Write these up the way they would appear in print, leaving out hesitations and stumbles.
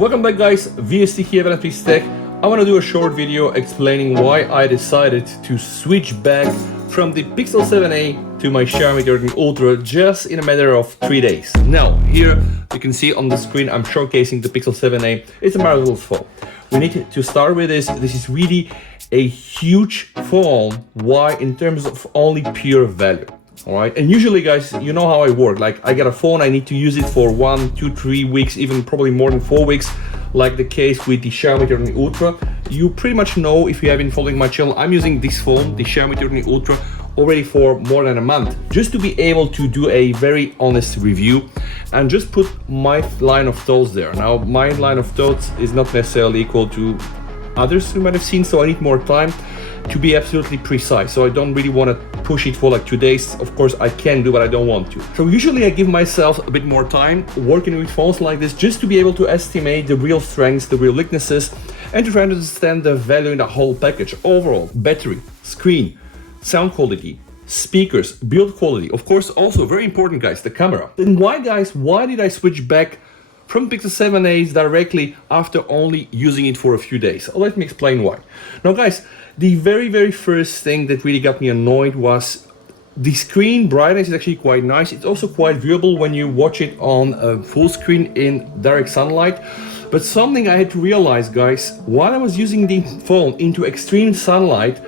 Welcome back guys, VST here at Tech. I want to do a short video explaining why I decided to switch back from the Pixel 7a to my Xiaomi 13 Ultra just in a matter of 3 days. Now, here you can see on the screen I'm showcasing the Pixel 7a. It's a marvelous phone. We need to start with this. This is really a huge phone. Why? In terms of only pure value. Alright, and usually guys, you know how I work. Like, I get a phone, I need to use it for 1, 2, 3 weeks, even probably more than 4 weeks, like the case with the Xiaomi 13 Ultra. You pretty much know, if you have been following my channel, I'm using this phone, the Xiaomi 13 Ultra, already for more than a month, just to be able to do a very honest review and just put my line of thoughts there. Now, my line of thoughts is not necessarily equal to others you might have seen, so I need more time to be absolutely precise. So I don't really want to push it for like 2 days. Of course I can do, but I don't want to. So usually I give myself a bit more time working with phones like this, just to be able to estimate the real strengths, the real weaknesses, and to try to understand the value in the whole package. Overall, battery, screen, sound quality, speakers, build quality. Of course, also very important guys, the camera. Then why guys, why did I switch back from Pixel 7a directly after only using it for a few days? Let me explain why. Now guys, the very first thing that really got me annoyed was the screen brightness is actually quite nice. It's also quite viewable when you watch it on a full screen in direct sunlight. But something I had to realize guys, while I was using the phone into extreme sunlight,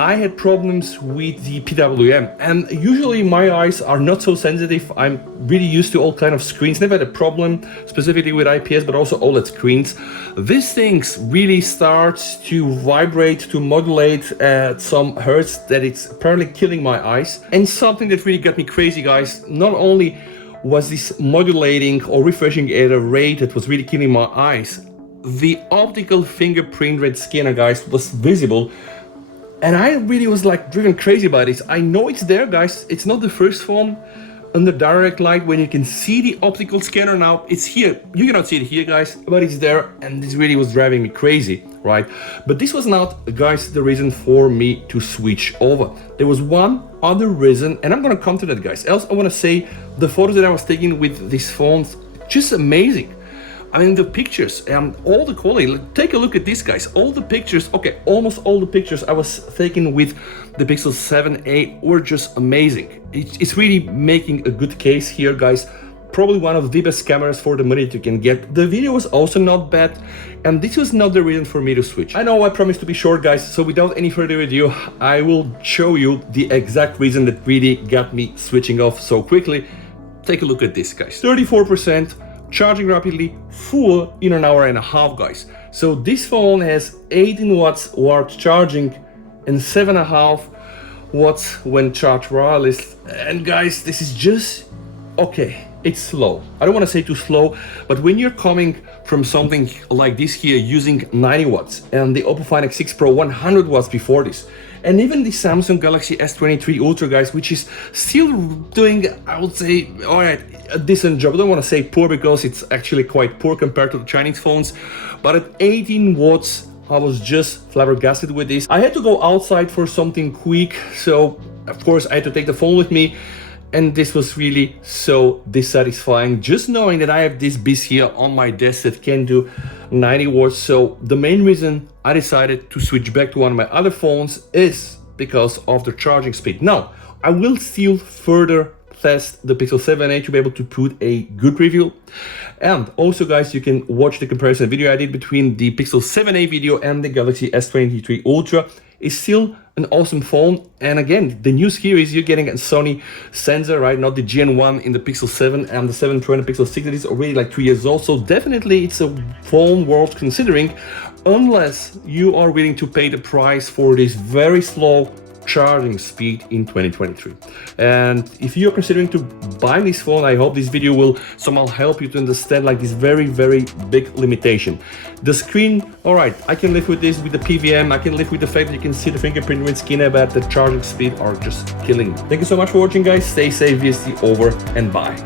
I had problems with the PWM, and usually my eyes are not so sensitive. I'm really used to all kind of screens, never had a problem specifically with IPS, but also OLED screens. These things really start to vibrate, to modulate at some hertz that it's apparently killing my eyes. And something that really got me crazy guys, not only was this modulating or refreshing at a rate that was really killing my eyes, the optical fingerprint red scanner guys was visible. And I really was like driven crazy by this. I know it's there guys, it's not the first phone under direct light when you can see the optical scanner. Now it's here, you cannot see it here guys, but it's there, and this really was driving me crazy, right? But this was not guys the reason for me to switch over. There was one other reason, and I'm gonna come to that guys. Else I want to say the photos that I was taking with these phones, just amazing. I mean, the pictures and all the quality, take a look at this guys, all the pictures, okay, almost all the pictures I was taking with the Pixel 7a were just amazing. It's really making a good case here guys, probably one of the best cameras for the money that you can get. The video was also not bad, and this was not the reason for me to switch. I know I promised to be short guys, so without any further ado, I will show you the exact reason that really got me switching off so quickly. Take a look at this guys, 34%. Charging rapidly, full in an hour and a half guys. So this phone has 18 watts wired charging and 7.5 watts when charged wireless. And guys, this is just okay. It's slow. I don't want to say too slow, but when you're coming from something like this here using 90 watts and the Oppo Find X6 Pro 100 watts before this, and even the Samsung Galaxy S23 Ultra guys, which is still doing, I would say, all right, a decent job. I don't want to say poor because it's actually quite poor compared to the Chinese phones, but at 18 watts I was just flabbergasted with this. I had to go outside for something quick, so of course I had to take the phone with me, and this was really so dissatisfying just knowing that I have this beast here on my desk that can do 90 watts. So the main reason I decided to switch back to one of my other phones is because of the charging speed. Now, I will still further test the Pixel 7a to be able to put a good review. And also guys, you can watch the comparison video I did between the Pixel 7a video and the Galaxy S23 Ultra. It's still an awesome phone, and again, the news here is you're getting a Sony sensor, right? Not the Gen1 in the Pixel 7 and the 7 Pro and the Pixel 6 that is already like 3 years old. So definitely it's a phone worth considering, unless you are willing to pay the price for this very slow charging speed in 2023. And if you're considering to buy this phone, I hope this video will somehow help you to understand like this very big limitation. The screen, all right, I can live with this, with the PWM, I can live with the fact that you can see the fingerprint red scanner, but the charging speed are just killing me. Thank you so much for watching guys, stay safe, VST over and bye.